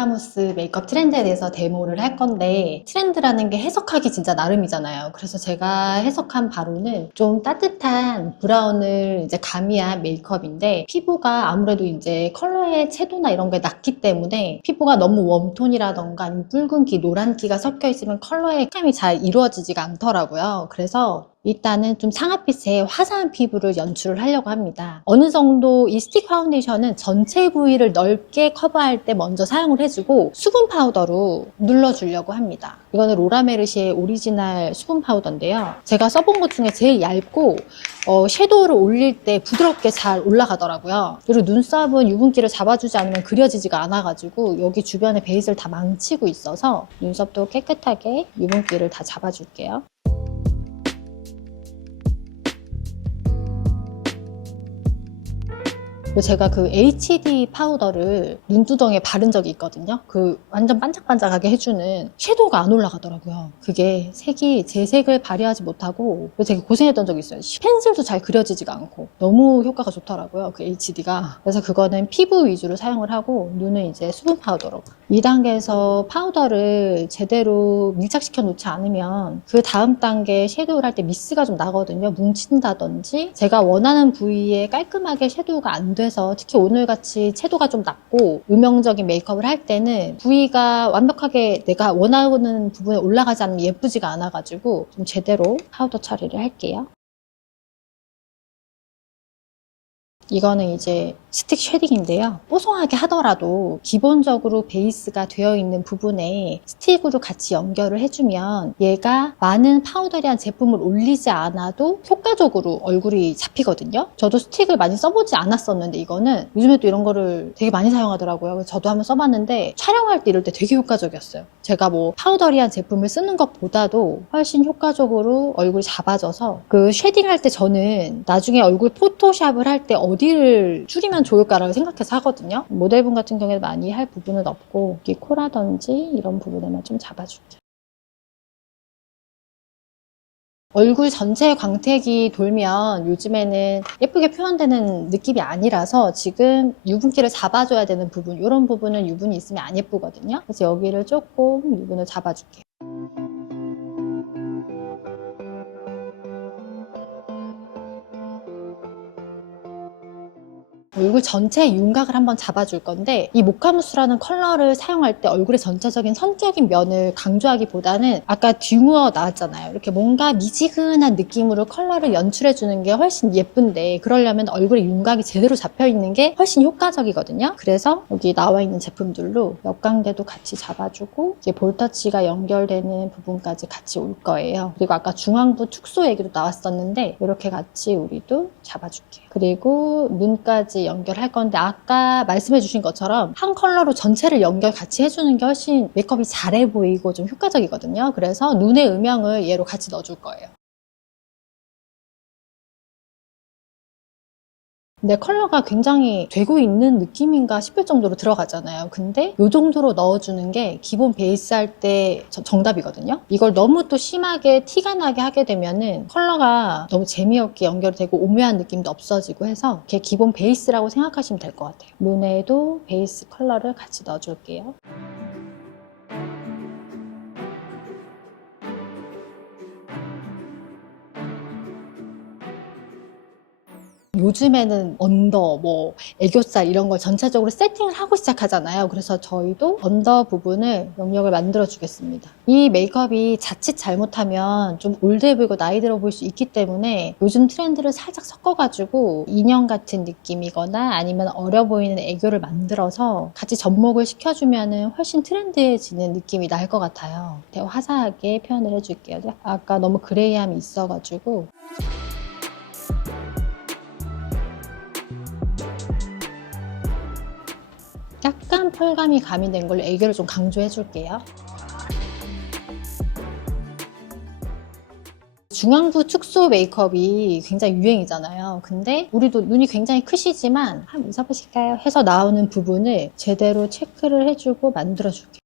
모카무스 메이크업 트렌드에 대해서 데모를 할 건데, 트렌드라는 게 해석하기 진짜 나름이잖아요. 그래서 제가 해석한 바로는 좀 따뜻한 브라운을 이제 가미한 메이크업인데, 피부가 아무래도 이제 컬러의 채도나 이런 게 낮기 때문에 피부가 너무 웜톤이라던가 아니면 붉은기, 노란기가 섞여 있으면 컬러의 색감이 잘 이루어지지가 않더라고요. 그래서 일단은 좀 상아빛의 화사한 피부를 연출을 하려고 합니다. 어느 정도 이 스틱 파운데이션은 전체 부위를 넓게 커버할 때 먼저 사용을 해주고 수분 파우더로 눌러주려고 합니다. 이거는 로라메르시의 오리지널 수분 파우더인데요. 제가 써본 것 중에 제일 얇고 섀도우를 올릴 때 부드럽게 잘 올라가더라고요. 그리고 눈썹은 유분기를 잡아주지 않으면 그려지지가 않아가지고 여기 주변에 베이스를 다 망치고 있어서 눈썹도 깨끗하게 유분기를 다 잡아줄게요. 제가 그 HD 파우더를 눈두덩이에 바른 적이 있거든요. 그 완전 반짝반짝하게 해주는 섀도우가 안 올라가더라고요. 그게 색이 제 색을 발휘하지 못하고 되게 고생했던 적이 있어요. 펜슬도 잘 그려지지가 않고 너무 효과가 좋더라고요. 그 HD가. 그래서 그거는 피부 위주로 사용을 하고 눈은 이제 수분 파우더로. 2단계에서 파우더를 제대로 밀착시켜 놓지 않으면 그 다음 단계 섀도우를 할 때 미스가 좀 나거든요. 뭉친다든지 제가 원하는 부위에 깔끔하게 섀도우가 안 돼서 특히 오늘같이 채도가 좀 낮고 음영적인 메이크업을 할 때는 부위가 완벽하게 내가 원하는 부분에 올라가지 않으면 예쁘지가 않아가지고 좀 제대로 파우더 처리를 할게요. 이거는 이제 스틱 쉐딩인데요. 뽀송하게 하더라도 기본적으로 베이스가 되어 있는 부분에 스틱으로 같이 연결을 해주면 얘가 많은 파우더리한 제품을 올리지 않아도 효과적으로 얼굴이 잡히거든요. 저도 스틱을 많이 써보지 않았었는데 이거는 요즘에 또 이런 거를 되게 많이 사용하더라고요. 그래서 저도 한번 써봤는데 촬영할 때 이럴 때 되게 효과적이었어요. 제가 뭐 파우더리한 제품을 쓰는 것보다도 훨씬 효과적으로 얼굴이 잡아져서 그 쉐딩할 때 저는 나중에 얼굴 포토샵을 할 때 어디를 줄이면 좋을까라고 생각해서 하거든요. 모델분 같은 경우에 많이 할 부분은 없고 여기 코라든지 이런 부분에만 좀 잡아줄게요. 얼굴 전체에 광택이 돌면 요즘에는 예쁘게 표현되는 느낌이 아니라서 지금 유분기를 잡아줘야 되는 부분, 이런 부분은 유분이 있으면 안 예쁘거든요. 그래서 여기를 조금 유분을 잡아줄게요. 얼굴 전체 윤곽을 한번 잡아줄 건데 이 모카무스라는 컬러를 사용할 때 얼굴의 전체적인 선적인 면을 강조하기보다는 아까 듀무어 나왔잖아요. 이렇게 뭔가 미지근한 느낌으로 컬러를 연출해주는 게 훨씬 예쁜데 그러려면 얼굴의 윤곽이 제대로 잡혀있는 게 훨씬 효과적이거든요. 그래서 여기 나와 있는 제품들로 역광대도 같이 잡아주고 이게 볼터치가 연결되는 부분까지 같이 올 거예요. 그리고 아까 중앙부 축소 얘기도 나왔었는데 이렇게 같이 우리도 잡아줄게요. 그리고 눈까지 연결할 건데 아까 말씀해 주신 것처럼 한 컬러로 전체를 연결 같이 해주는 게 훨씬 메이크업이 잘해 보이고 좀 효과적이거든요. 그래서 눈의 음영을 얘로 같이 넣어줄 거예요. 근데 컬러가 굉장히 되고 있는 느낌인가 싶을 정도로 들어가잖아요. 근데 이 정도로 넣어주는 게 기본 베이스 할 때 정답이거든요. 이걸 너무 또 심하게 티가 나게 하게 되면은 컬러가 너무 재미없게 연결되고 오묘한 느낌도 없어지고 해서 이게 기본 베이스라고 생각하시면 될 것 같아요. 눈에도 베이스 컬러를 같이 넣어줄게요. 요즘에는 언더, 뭐 애교살 이런 걸 전체적으로 세팅을 하고 시작하잖아요. 그래서 저희도 언더 부분을 영역을 만들어 주겠습니다. 이 메이크업이 자칫 잘못하면 좀 올드해 보이고 나이 들어 보일 수 있기 때문에 요즘 트렌드를 살짝 섞어가지고 인형 같은 느낌이거나 아니면 어려 보이는 애교를 만들어서 같이 접목을 시켜주면 훨씬 트렌드해지는 느낌이 날 것 같아요. 되게 화사하게 표현을 해줄게요. 아까 너무 그레이함이 있어가지고 약간 펄감이 가미된 걸로 애교를 좀 강조해 줄게요. 중앙부 축소 메이크업이 굉장히 유행이잖아요. 근데 우리도 눈이 굉장히 크시지만 한번 웃어보실까요? 해서 나오는 부분을 제대로 체크를 해주고 만들어줄게요.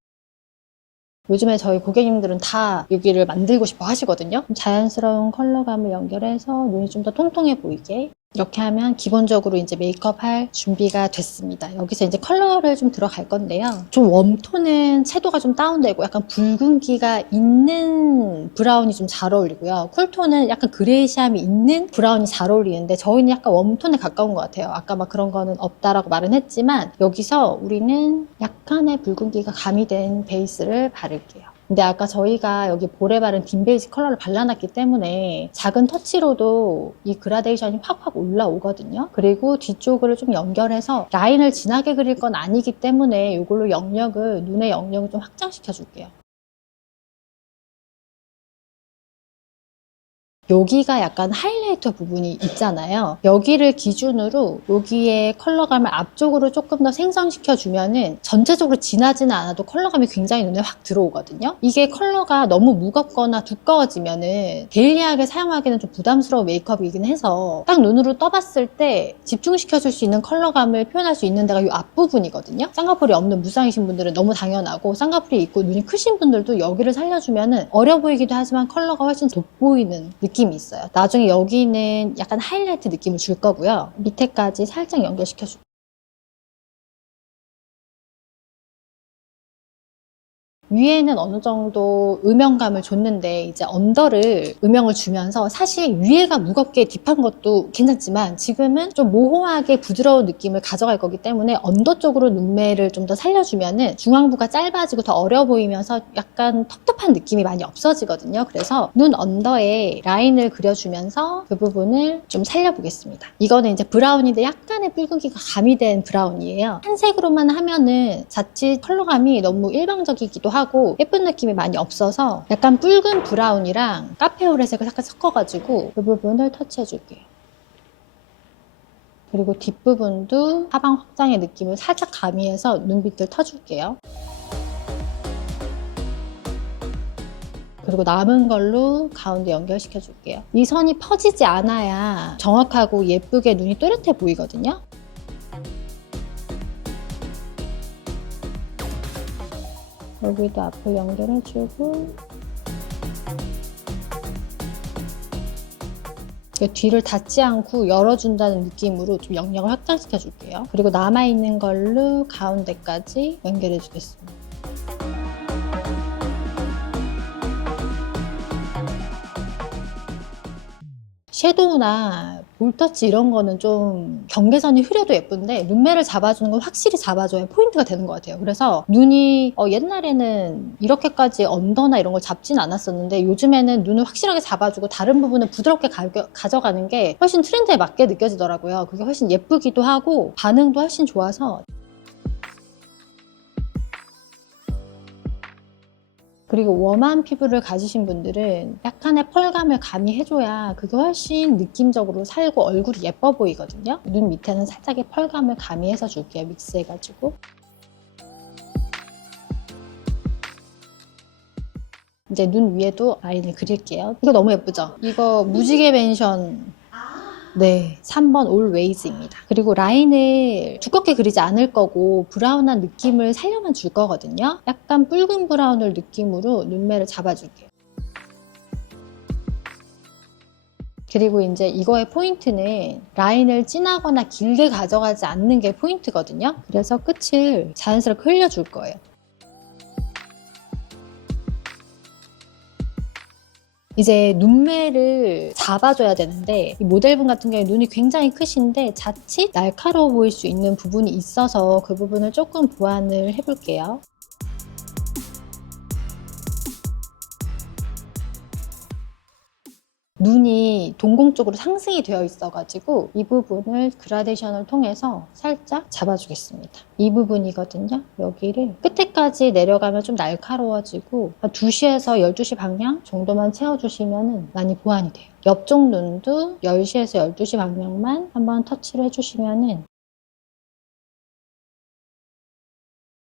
요즘에 저희 고객님들은 다 여기를 만들고 싶어 하시거든요. 자연스러운 컬러감을 연결해서 눈이 좀 더 통통해 보이게 이렇게 하면 기본적으로 이제 메이크업 할 준비가 됐습니다. 여기서 이제 컬러를 좀 들어갈 건데요. 좀 웜톤은 채도가 좀 다운되고 약간 붉은기가 있는 브라운이 좀 잘 어울리고요. 쿨톤은 약간 그레이시함이 있는 브라운이 잘 어울리는데 저희는 약간 웜톤에 가까운 것 같아요. 아까 막 그런 거는 없다라고 말은 했지만 여기서 우리는 약간의 붉은기가 가미된 베이스를 바를게요. 근데 아까 저희가 여기 볼에 바른 딘 베이지 컬러를 발라놨기 때문에 작은 터치로도 이 그라데이션이 확확 올라오거든요. 그리고 뒤쪽을 좀 연결해서 라인을 진하게 그릴 건 아니기 때문에 이걸로 눈의 영역을 좀 확장시켜 줄게요. 여기가 약간 하이라이터 부분이 있잖아요. 여기를 기준으로 여기에 컬러감을 앞쪽으로 조금 더 생성시켜 주면은 전체적으로 진하지는 않아도 컬러감이 굉장히 눈에 확 들어오거든요. 이게 컬러가 너무 무겁거나 두꺼워지면은 데일리하게 사용하기는 좀 부담스러운 메이크업이긴 해서 딱 눈으로 떠봤을 때 집중시켜 줄 수 있는 컬러감을 표현할 수 있는 데가 이 앞부분이거든요. 쌍꺼풀이 없는 무쌍이신 분들은 너무 당연하고, 쌍꺼풀이 있고 눈이 크신 분들도 여기를 살려주면은 어려 보이기도 하지만 컬러가 훨씬 돋보이는 느낌이 있어요. 나중에 여기는 약간 하이라이트 느낌을 줄 거고요. 밑에까지 살짝 연결시켜줄게요. 위에는 어느 정도 음영감을 줬는데 이제 언더를 음영을 주면서 사실 위에가 무겁게 딥한 것도 괜찮지만 지금은 좀 모호하게 부드러운 느낌을 가져갈 거기 때문에 언더 쪽으로 눈매를 좀 더 살려주면은 중앙부가 짧아지고 더 어려 보이면서 약간 텁텁한 느낌이 많이 없어지거든요. 그래서 눈 언더에 라인을 그려주면서 그 부분을 좀 살려보겠습니다. 이거는 이제 브라운인데 약간의 붉은기가 가미된 브라운이에요. 한 색으로만 하면은 자칫 컬러감이 너무 일방적이기도 하고 예쁜 느낌이 많이 없어서 약간 붉은 브라운이랑 카페오레색을 약간 섞어가지고 그 부분을 터치해 줄게요. 그리고 뒷부분도 하방 확장의 느낌을 살짝 가미해서 눈빛을 터줄게요. 그리고 남은 걸로 가운데 연결시켜 줄게요. 이 선이 퍼지지 않아야 정확하고 예쁘게 눈이 또렷해 보이거든요. 여기도 앞을 연결해주고 뒤를 닫지 않고 열어준다는 느낌으로 좀 영역을 확장시켜 줄게요. 그리고 남아있는 걸로 가운데까지 연결해 주겠습니다. 섀도우나 볼터치 이런 거는 좀 경계선이 흐려도 예쁜데 눈매를 잡아주는 건 확실히 잡아줘야 포인트가 되는 것 같아요. 그래서 눈이 옛날에는 이렇게까지 언더나 이런 걸 잡지는 않았었는데 요즘에는 눈을 확실하게 잡아주고 다른 부분을 부드럽게 가져가는 게 훨씬 트렌드에 맞게 느껴지더라고요. 그게 훨씬 예쁘기도 하고 반응도 훨씬 좋아서. 그리고 웜한 피부를 가지신 분들은 약간의 펄감을 가미해줘야 그게 훨씬 느낌적으로 살고 얼굴이 예뻐 보이거든요. 눈 밑에는 살짝의 펄감을 가미해서 줄게요. 믹스해가지고. 이제 눈 위에도 라인을 그릴게요. 이거 너무 예쁘죠? 이거 무지개 멘션, 네, 3번 올웨이즈입니다. 그리고 라인을 두껍게 그리지 않을 거고 브라운한 느낌을 살려만 줄 거거든요. 약간 붉은 브라운을 느낌으로 눈매를 잡아줄게요. 그리고 이제 이거의 포인트는 라인을 진하거나 길게 가져가지 않는 게 포인트거든요. 그래서 끝을 자연스럽게 흘려줄 거예요. 이제 눈매를 잡아줘야 되는데 이 모델분 같은 경우에 눈이 굉장히 크신데 자칫 날카로워 보일 수 있는 부분이 있어서 그 부분을 조금 보완을 해볼게요. 눈이 동공 쪽으로 상승이 되어 있어가지고 이 부분을 그라데이션을 통해서 살짝 잡아주겠습니다. 이 부분이거든요. 여기를 끝에까지 내려가면 좀 날카로워지고 한 2시에서 12시 방향 정도만 채워주시면 많이 보완이 돼요. 옆쪽 눈도 10시에서 12시 방향만 한번 터치를 해주시면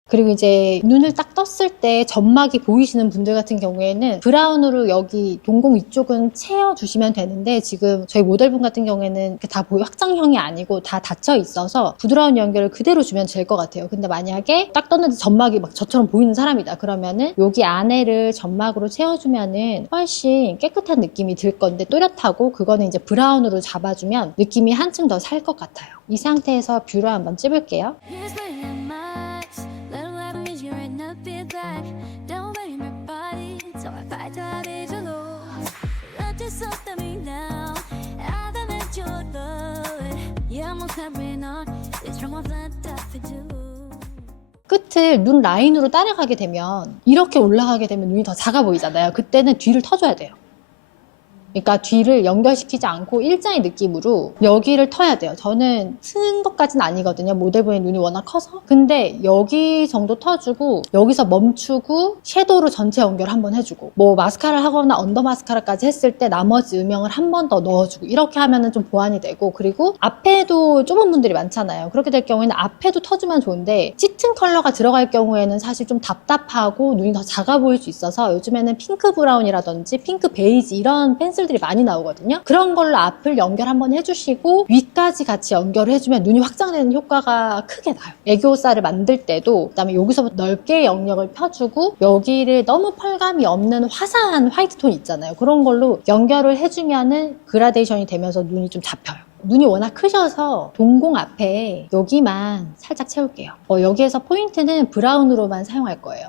그리고 이제 눈을 딱 떴을 때 점막이 보이시는 분들 같은 경우에는 브라운으로 여기 동공 위쪽은 채워주시면 되는데, 지금 저희 모델분 같은 경우에는 다 확장형이 아니고 다 닫혀 있어서 부드러운 연결을 그대로 주면 될 것 같아요. 근데 만약에 딱 떴는데 점막이 막 저처럼 보이는 사람이다 그러면은 여기 안에를 점막으로 채워주면은 훨씬 깨끗한 느낌이 들 건데, 또렷하고 그거는 이제 브라운으로 잡아주면 느낌이 한층 더 살 것 같아요. 이 상태에서 뷰러 한번 찝을게요. 끝을 눈 라인으로 따라가게 되면, 이렇게 올라가게 되면 눈이 더 작아 보이잖아요. 그때는 뒤를 터줘야 돼요. 그러니까 뒤를 연결시키지 않고 일자의 느낌으로 여기를 터야 돼요. 저는 트는 것까지는 아니거든요. 모델분의 눈이 워낙 커서. 근데 여기 정도 터주고 여기서 멈추고 섀도우로 전체 연결 한번 해주고, 뭐 마스카라를 하거나 언더 마스카라까지 했을 때 나머지 음영을 한 번 더 넣어주고, 이렇게 하면은 좀 보완이 되고, 그리고 앞에도 좁은 분들이 많잖아요. 그렇게 될 경우에는 앞에도 터주면 좋은데 짙은 컬러가 들어갈 경우에는 사실 좀 답답하고 눈이 더 작아 보일 수 있어서 요즘에는 핑크 브라운이라든지 핑크 베이지 이런 펜슬들이 많이 나오거든요. 그런 걸로 앞을 연결 한번 해주시고 위까지 같이 연결을 해주면 눈이 확장되는 효과가 크게 나요. 애교살을 만들 때도, 그다음에 여기서부터 넓게 영역을 펴주고 여기를 너무 펄감이 없는 화사한 화이트 톤 있잖아요. 그런 걸로 연결을 해주면은 그라데이션이 되면서 눈이 좀 잡혀요. 눈이 워낙 크셔서 동공 앞에 여기만 살짝 채울게요. 여기에서 포인트는 브라운으로만 사용할 거예요.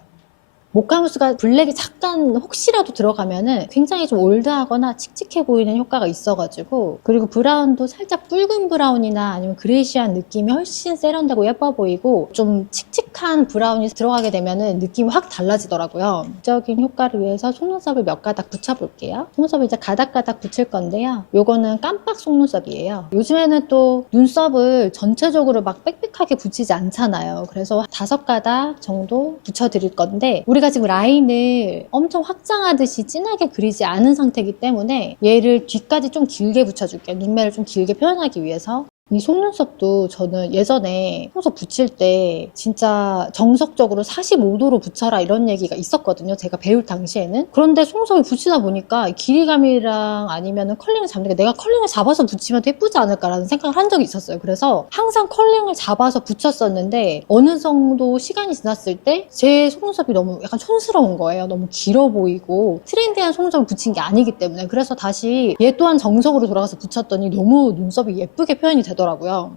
모카무스가 블랙이 잠깐 혹시라도 들어가면은 굉장히 좀 올드하거나 칙칙해 보이는 효과가 있어가지고, 그리고 브라운도 살짝 붉은 브라운이나 아니면 그레이시한 느낌이 훨씬 세련되고 예뻐 보이고, 좀 칙칙한 브라운이 들어가게 되면은 느낌이 확 달라지더라고요. 적인 효과를 위해서 속눈썹을 몇 가닥 붙여볼게요. 속눈썹을 이제 가닥가닥 붙일 건데요. 요거는 깜빡 속눈썹이에요. 요즘에는 또 눈썹을 전체적으로 막 빽빽하게 붙이지 않잖아요. 그래서 5가닥 정도 붙여드릴 건데, 우리가 지금 라인을 엄청 확장하듯이 진하게 그리지 않은 상태이기 때문에 얘를 뒤까지 좀 길게 붙여줄게요. 눈매를 좀 길게 표현하기 위해서. 이 속눈썹도 저는 예전에 속눈썹 붙일 때 진짜 정석적으로 45도로 붙여라 이런 얘기가 있었거든요. 제가 배울 당시에는. 그런데 속눈썹을 붙이다 보니까 길이감이랑 아니면 컬링을 잡는 게, 내가 컬링을 잡아서 붙이면 더 예쁘지 않을까라는 생각을 한 적이 있었어요. 그래서 항상 컬링을 잡아서 붙였었는데 어느 정도 시간이 지났을 때 제 속눈썹이 너무 약간 촌스러운 거예요. 너무 길어 보이고 트렌디한 속눈썹을 붙인 게 아니기 때문에. 그래서 다시 얘 또한 정석으로 돌아가서 붙였더니 너무 눈썹이 예쁘게 표현이 되더라고요.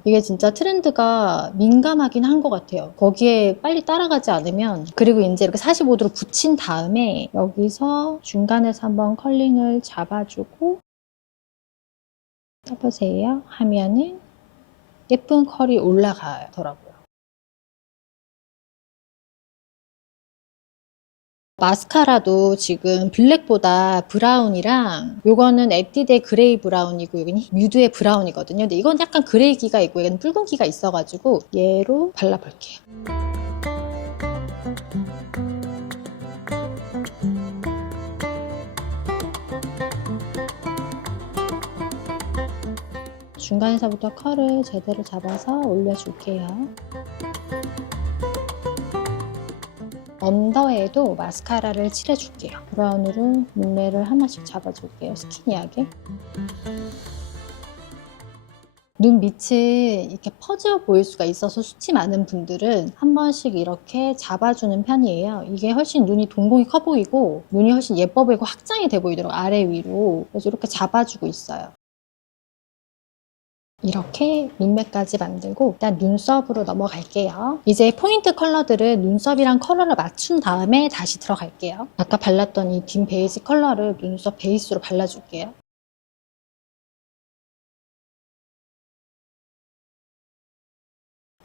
이게 진짜 트렌드가 민감하긴 한 것 같아요. 거기에 빨리 따라가지 않으면. 그리고 이제 이렇게 45도로 붙인 다음에 여기서 중간에서 한번 컬링을 잡아주고 떠보세요 하면은 예쁜 컬이 올라가더라고요. 마스카라도 지금 블랙보다 브라운이랑, 요거는 에뛰드의 그레이 브라운이고 여기는 뮤드의 브라운이거든요. 근데 이건 약간 그레이기가 있고 얘는 붉은기가 있어가지고 얘로 발라볼게요. 중간에서부터 컬을 제대로 잡아서 올려줄게요. 언더에도 마스카라를 칠해줄게요. 브라운으로 눈매를 하나씩 잡아줄게요. 스키니하게. 눈 밑이 이렇게 퍼져 보일 수가 있어서 수치 많은 분들은 한 번씩 이렇게 잡아주는 편이에요. 이게 훨씬 눈이 동공이 커 보이고 눈이 훨씬 예뻐 보이고 확장이 돼 보이도록 아래 위로. 그래서 이렇게 잡아주고 있어요. 이렇게 눈매까지 만들고 일단 눈썹으로 넘어갈게요. 이제 포인트 컬러들은 눈썹이랑 컬러를 맞춘 다음에 다시 들어갈게요. 아까 발랐던 이 dim 베이지 컬러를 눈썹 베이스로 발라줄게요.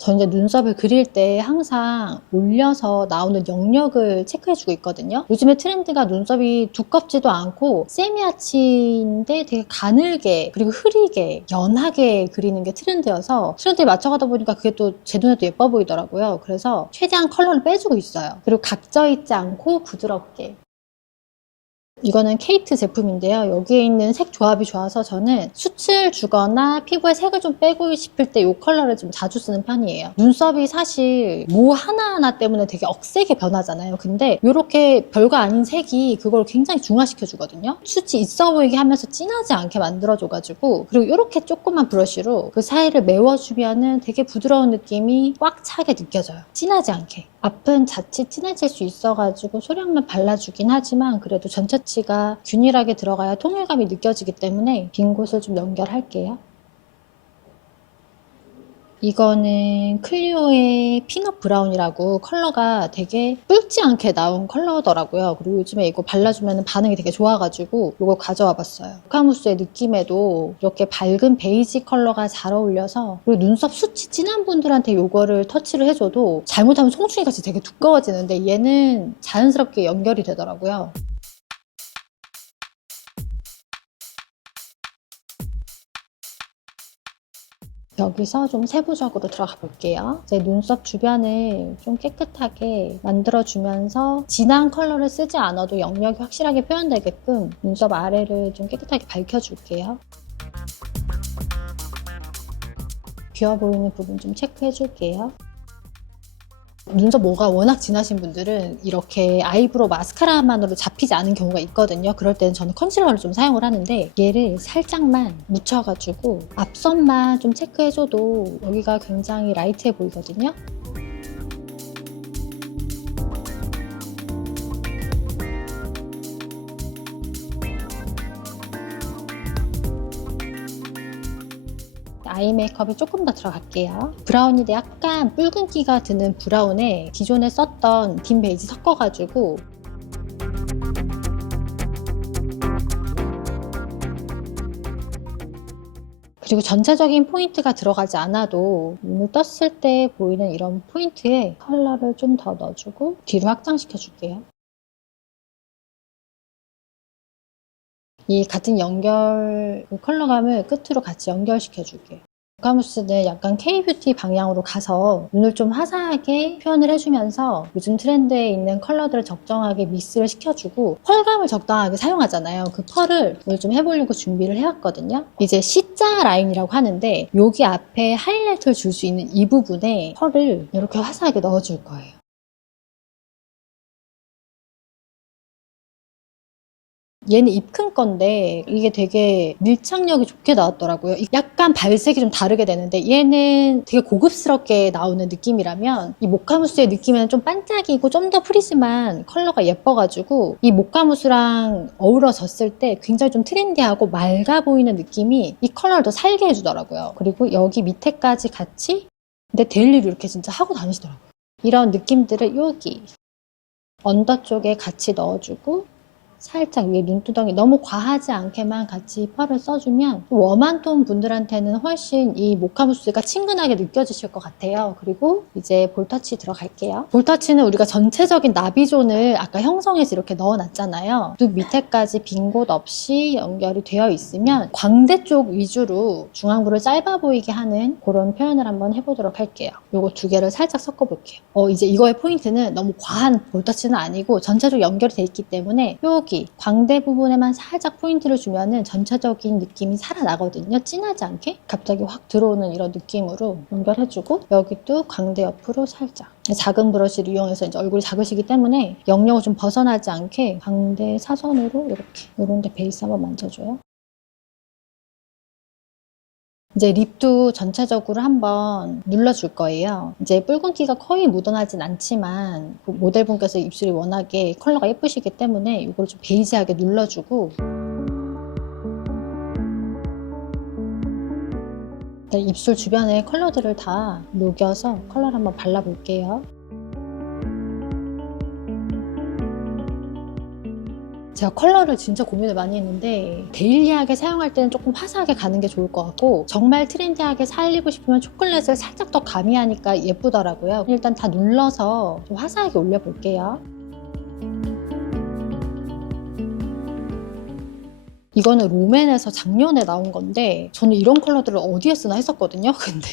저는 이제 눈썹을 그릴 때 항상 올려서 나오는 영역을 체크해주고 있거든요. 요즘에 트렌드가 눈썹이 두껍지도 않고 세미아치인데 되게 가늘게, 그리고 흐리게, 연하게 그리는 게 트렌드여서 트렌드에 맞춰가다 보니까 그게 또 제 눈에도 예뻐 보이더라고요. 그래서 최대한 컬러를 빼주고 있어요. 그리고 각져 있지 않고 부드럽게. 이거는 케이트 제품인데요. 여기에 있는 색 조합이 좋아서 저는 숱을 주거나 피부에 색을 좀 빼고 싶을 때 이 컬러를 좀 자주 쓰는 편이에요. 눈썹이 사실 모 하나하나 때문에 되게 억세게 변하잖아요. 근데 이렇게 별거 아닌 색이 그걸 굉장히 중화시켜 주거든요. 숱이 있어 보이게 하면서 진하지 않게 만들어줘가지고, 그리고 이렇게 조그만 브러쉬로 그 사이를 메워주면은 되게 부드러운 느낌이 꽉 차게 느껴져요. 진하지 않게. 앞은 자칫 진해질 수 있어가지고 소량만 발라주긴 하지만 그래도 전체치가 균일하게 들어가야 통일감이 느껴지기 때문에 빈 곳을 좀 연결할게요. 이거는 클리오의 피넛 브라운이라고 컬러가 되게 붉지 않게 나온 컬러더라고요. 그리고 요즘에 이거 발라주면 반응이 되게 좋아가지고 이거 가져와 봤어요. 모카무스의 느낌에도 이렇게 밝은 베이지 컬러가 잘 어울려서, 그리고 눈썹 숱이 진한 분들한테 이거를 터치를 해줘도 잘못하면 송충이같이 되게 두꺼워지는데 얘는 자연스럽게 연결이 되더라고요. 여기서 좀 세부적으로 들어가 볼게요. 제 눈썹 주변을 좀 깨끗하게 만들어주면서 진한 컬러를 쓰지 않아도 영역이 확실하게 표현되게끔 눈썹 아래를 좀 깨끗하게 밝혀줄게요. 비어 보이는 부분 좀 체크해줄게요. 눈썹 모가 워낙 진하신 분들은 이렇게 아이브로우 마스카라만으로 잡히지 않은 경우가 있거든요. 그럴 때는 저는 컨실러를 좀 사용을 하는데, 얘를 살짝만 묻혀가지고 앞선만 좀 체크해줘도 여기가 굉장히 라이트해 보이거든요. 아이 메이크업이 조금 더 들어갈게요. 브라운인데 약간 붉은기가 드는 브라운에 기존에 썼던 딘 베이지 섞어가지고 그리고 전체적인 포인트가 들어가지 않아도 눈을 떴을 때 보이는 이런 포인트에 컬러를 좀 더 넣어주고 뒤로 확장시켜 줄게요. 이 같은 연결 컬러감을 끝으로 같이 연결시켜 줄게요. 모카무스는 약간 K-뷰티 방향으로 가서 눈을 좀 화사하게 표현을 해주면서 요즘 트렌드에 있는 컬러들을 적정하게 믹스를 시켜주고 펄감을 적당하게 사용하잖아요. 그 펄을 오늘 좀 해보려고 준비를 해왔거든요. 이제 C자 라인이라고 하는데 여기 앞에 하이라이트를 줄 수 있는 이 부분에 펄을 이렇게 화사하게 넣어줄 거예요. 얘는 입큰 건데 이게 되게 밀착력이 좋게 나왔더라고요. 약간 발색이 좀 다르게 되는데 얘는 되게 고급스럽게 나오는 느낌이라면 이 모카무스의 느낌은 좀 반짝이고 좀 더 프리즘한 컬러가 예뻐가지고 이 모카무스랑 어우러졌을 때 굉장히 좀 트렌디하고 맑아 보이는 느낌이 이 컬러를 더 살게 해주더라고요. 그리고 여기 밑에까지 같이, 근데 데일리로 이렇게 진짜 하고 다니시더라고요. 이런 느낌들을 여기 언더 쪽에 같이 넣어주고 살짝 위에 눈두덩이 너무 과하지 않게만 같이 펄을 써주면 웜한 톤 분들한테는 훨씬 이 모카무스가 친근하게 느껴지실 것 같아요. 그리고 이제 볼터치 들어갈게요. 볼터치는 우리가 전체적인 나비존을 아까 형성해서 이렇게 넣어놨잖아요. 눈 밑에까지 빈 곳 없이 연결이 되어 있으면 광대 쪽 위주로 중앙부를 짧아 보이게 하는 그런 표현을 한번 해보도록 할게요. 요거 두 개를 살짝 섞어볼게요. 이제 이거의 포인트는 너무 과한 볼터치는 아니고 전체적으로 연결이 돼 있기 때문에 여기 광대 부분에만 살짝 포인트를 주면은 전체적인 느낌이 살아나거든요. 진하지 않게 갑자기 확 들어오는 이런 느낌으로 연결해주고 여기도 광대 옆으로 살짝 작은 브러쉬를 이용해서 이제 얼굴이 작으시기 때문에 영역을 좀 벗어나지 않게 광대 사선으로 이렇게 이런 데 베이스 한번 만져줘요. 이제 립도 전체적으로 한번 눌러줄 거예요. 이제 붉은기가 거의 묻어나진 않지만 모델분께서 입술이 워낙에 컬러가 예쁘시기 때문에 이걸 좀 베이지하게 눌러주고 입술 주변에 컬러들을 다 녹여서 컬러를 한번 발라볼게요. 제가 컬러를 진짜 고민을 많이 했는데 데일리하게 사용할 때는 조금 화사하게 가는 게 좋을 것 같고 정말 트렌디하게 살리고 싶으면 초콜릿을 살짝 더 가미하니까 예쁘더라고요. 일단 다 눌러서 좀 화사하게 올려볼게요. 이거는 롬앤에서 작년에 나온 건데 저는 이런 컬러들을 어디에 쓰나 했었거든요. 근데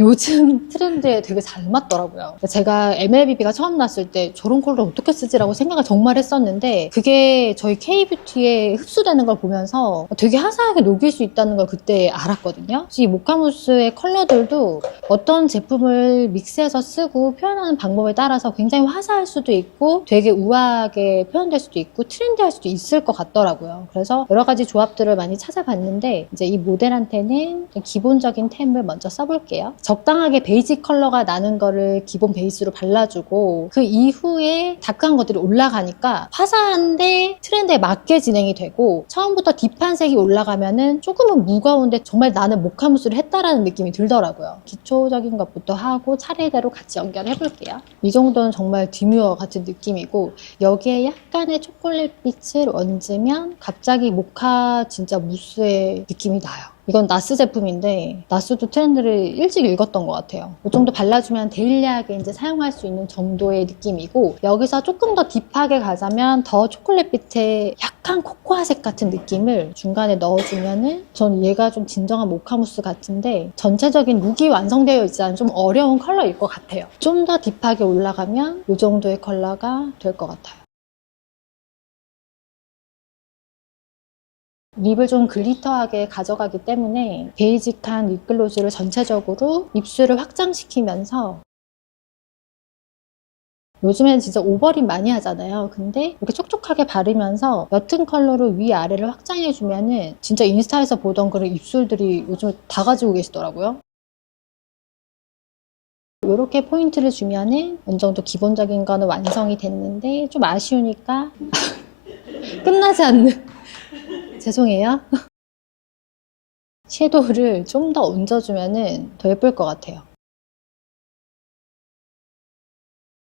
요즘 트렌드에 되게 잘 맞더라고요. 제가 MLBB가 처음 났을 때 저런 컬러 어떻게 쓰지라고 생각을 정말 했었는데 그게 저희 K뷰티에 흡수되는 걸 보면서 되게 화사하게 녹일 수 있다는 걸 그때 알았거든요. 이 모카무스의 컬러들도 어떤 제품을 믹스해서 쓰고 표현하는 방법에 따라서 굉장히 화사할 수도 있고 되게 우아하게 표현될 수도 있고 트렌디할 수도 있을 것 같더라고요. 그래서 여러 가지 조합들을 많이 찾아봤는데 이제 이 모델한테는 기본적인 템을 먼저 써볼게요. 적당하게 베이지 컬러가 나는 거를 기본 베이스로 발라주고 그 이후에 다크한 것들이 올라가니까 화사한데 트렌드에 맞게 진행이 되고 처음부터 딥한 색이 올라가면은 조금은 무거운데 정말 나는 모카무스를 했다라는 느낌이 들더라고요. 기초적인 것부터 하고 차례대로 같이 연결해 볼게요. 이 정도는 정말 디뮤어 같은 느낌이고 여기에 약간의 초콜릿빛을 얹으면 갑자기 모카 진짜 무스의 느낌이 나요. 이건 나스 제품인데 나스도 트렌드를 일찍 읽었던 것 같아요. 이 정도 발라주면 데일리하게 이제 사용할 수 있는 정도의 느낌이고 여기서 조금 더 딥하게 가자면 더 초콜릿빛의 약간 코코아색 같은 느낌을 중간에 넣어주면은 전 얘가 좀 진정한 모카무스 같은데 전체적인 룩이 완성되어 있지 않은 좀 어려운 컬러일 것 같아요. 좀 더 딥하게 올라가면 이 정도의 컬러가 될 것 같아요. 립을 좀 글리터하게 가져가기 때문에 베이직한 립글로즈를 전체적으로 입술을 확장시키면서 요즘엔 진짜 오버립 많이 하잖아요. 근데 이렇게 촉촉하게 바르면서 옅은 컬러로 위아래를 확장해주면은 진짜 인스타에서 보던 그런 입술들이 요즘에 다 가지고 계시더라고요. 이렇게 포인트를 주면은 어느 정도 기본적인 거는 완성이 됐는데 좀 아쉬우니까 끝나지 않는 죄송해요. 섀도우를 좀 더 얹어주면 더 예쁠 것 같아요.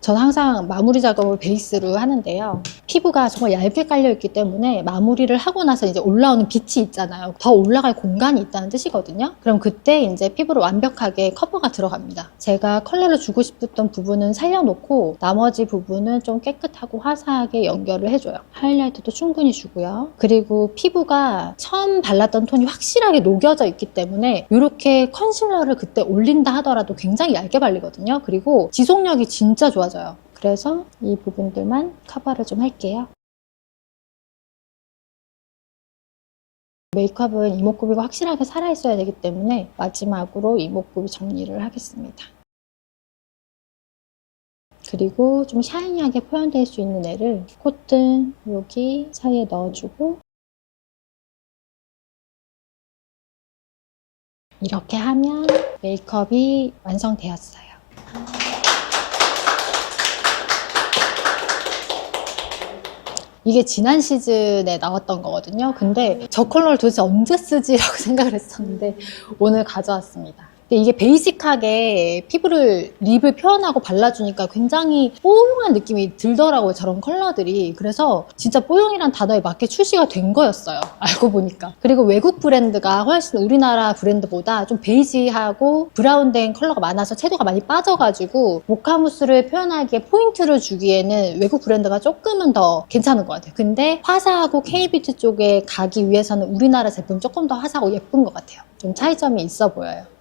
전 항상 마무리 작업을 베이스로 하는데요. 피부가 정말 얇게 깔려있기 때문에 마무리를 하고 나서 이제 올라오는 빛이 있잖아요. 더 올라갈 공간이 있다는 뜻이거든요. 그럼 그때 이제 피부를 완벽하게 커버가 들어갑니다. 제가 컬러를 주고 싶었던 부분은 살려놓고 나머지 부분은 좀 깨끗하고 화사하게 연결을 해줘요. 하이라이트도 충분히 주고요. 그리고 피부가 처음 발랐던 톤이 확실하게 녹여져 있기 때문에 이렇게 컨실러를 그때 올린다 하더라도 굉장히 얇게 발리거든요. 그리고 지속력이 진짜 좋아져요. 그래서 이 부분들만 커버를 좀 할게요. 메이크업은 이목구비가 확실하게 살아있어야 되기 때문에 마지막으로 이목구비 정리를 하겠습니다. 그리고 좀 샤이니하게 표현될 수 있는 애를 콧등 여기 사이에 넣어주고 이렇게 하면 메이크업이 완성되었어요. 이게 지난 시즌에 나왔던 거거든요. 근데 저 컬러를 도대체 언제 쓰지라고 생각을 했었는데 오늘 가져왔습니다. 근데 이게 베이직하게 피부를 립을 표현하고 발라주니까 굉장히 뽀용한 느낌이 들더라고요. 저런 컬러들이. 그래서 진짜 뽀용이란 단어에 맞게 출시가 된 거였어요. 알고 보니까. 그리고 외국 브랜드가 훨씬 우리나라 브랜드보다 좀 베이지하고 브라운된 컬러가 많아서 채도가 많이 빠져가지고 모카무스를 표현하기에 포인트를 주기에는 외국 브랜드가 조금은 더 괜찮은 것 같아요. 근데 화사하고 K뷰티 쪽에 가기 위해서는 우리나라 제품 조금 더 화사하고 예쁜 것 같아요. 좀 차이점이 있어 보여요.